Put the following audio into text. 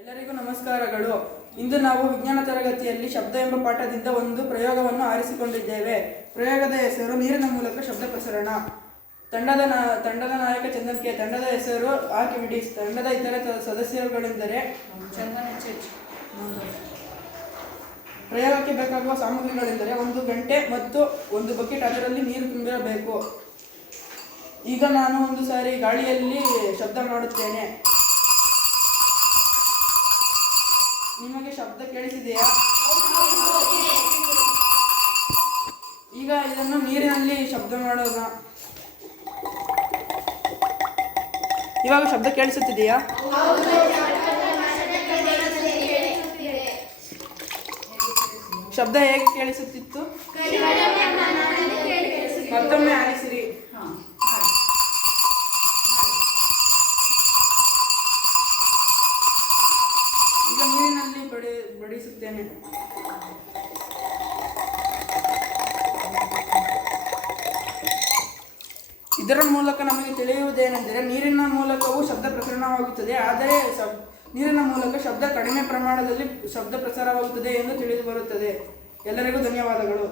ಎಲ್ಲರಿಗೂ ನಮಸ್ಕಾರಗಳು. ಇಂದು ನಾವು ವಿಜ್ಞಾನ ತರಗತಿಯಲ್ಲಿ ಶಬ್ದ ಎಂಬ ಪಾಠದಿಂದ ಒಂದು ಪ್ರಯೋಗವನ್ನು ಆರಿಸಿಕೊಂಡಿದ್ದೇವೆ. ಪ್ರಯೋಗದ ಹೆಸರು ನೀರಿನ ಮೂಲಕ ಶಬ್ದ ಪ್ರಸರಣ. ತಂಡದ ನಾಯಕ ಚಂದನ್ ಕೆ. ತಂಡದ ಹೆಸರು ಆರ್ಕಿಮಿಡೀಸ್. ತಂಡದ ಇತರ ಸದಸ್ಯರುಗಳೆಂದರೆ ಪ್ರಯೋಗಕ್ಕೆ ಬೇಕಾಗುವ ಸಾಮಗ್ರಿಗಳೆಂದರೆ 1 ಗಂಟೆ ಮತ್ತು 1 ಬಕೆಟ್, ಅದರಲ್ಲಿ ನೀರು ತುಂಬಿರಬೇಕು. ಈಗ ನಾನು ಒಂದು ಸಾರಿ ಗಾಳಿಯಲ್ಲಿ ಶಬ್ದ ಮಾಡುತ್ತೇನೆ. ನಿಮಗೆ ಶಬ್ದ ಕೇಳಿಸಿದೆಯಾ? ಈಗ ಇದನ್ನು ನೀರಿನಲ್ಲಿ ಶಬ್ದ ಮಾಡೋಣ. ಇವಾಗ ಶಬ್ದ ಕೇಳಿಸುತ್ತಿದೆಯಾ? ಶಬ್ದ ಹೇಗೆ ಕೇಳಿಸುತ್ತಿತ್ತು? ಮತ್ತೊಮ್ಮೆ ಆಲಿಸಿರಿ. ಈಗ ನೀರಿನಲ್ಲಿ ಬಡಿಸುತ್ತೇನೆ. ಇದರ ಮೂಲಕ ನಮಗೆ ತಿಳಿಯುವುದೇನೆಂದರೆ ನೀರಿನ ಮೂಲಕವೂ ಶಬ್ದ ಪ್ರಸರಣವಾಗುತ್ತದೆ, ಆದರೆ ನೀರಿನ ಮೂಲಕ ಶಬ್ದ ಕಡಿಮೆ ಪ್ರಮಾಣದಲ್ಲಿ ಶಬ್ದ ಪ್ರಸಾರವಾಗುತ್ತದೆ ಎಂದು ತಿಳಿದು ಬರುತ್ತದೆ. ಎಲ್ಲರಿಗೂ ಧನ್ಯವಾದಗಳು.